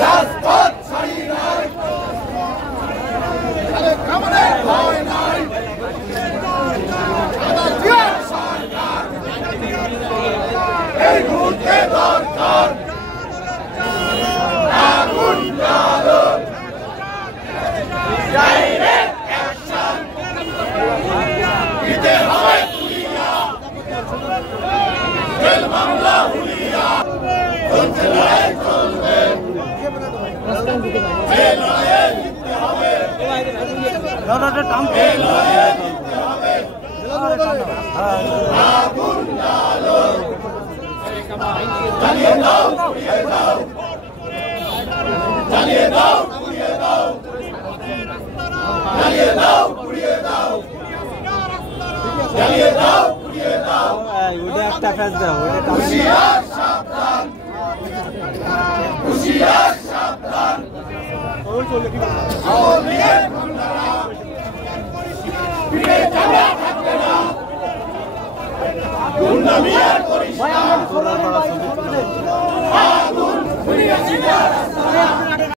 রাজপথ ছাড়ি নাই, খাবারের ভয় নাই, সরকার এই মুহূর্তে দরকার আগুন জ্বালো, ডাইরেক্ট অ্যাকশন নিতে হবে তুলিয়া, জেল মামলা হুলিয়া চলছে লড়াই চলবে, এই লড়াইয়ে জিততে হবে, এই লড়াইয়ে জিততে হবে, আগুন জ্বালো, জ্বালিয়ে দাও পুড়িয়ে দাও, জ্বালিয়ে দাও পুড়িয়ে দাও, জ্বালিয়ে দাও পুড়িয়ে দাও, জ্বালিয়ে দাও পুড়িয়ে দাও, হুঁশিয়ার সাবধান, হুঁশিয়ার সাবধান, আওয়ামী লীগের গুন্ডারা ফিরে যাওয়া থাকবে না, গুন্ডামি আর করিস না, আগুন পুড়িয়ে ছিল রাস্তা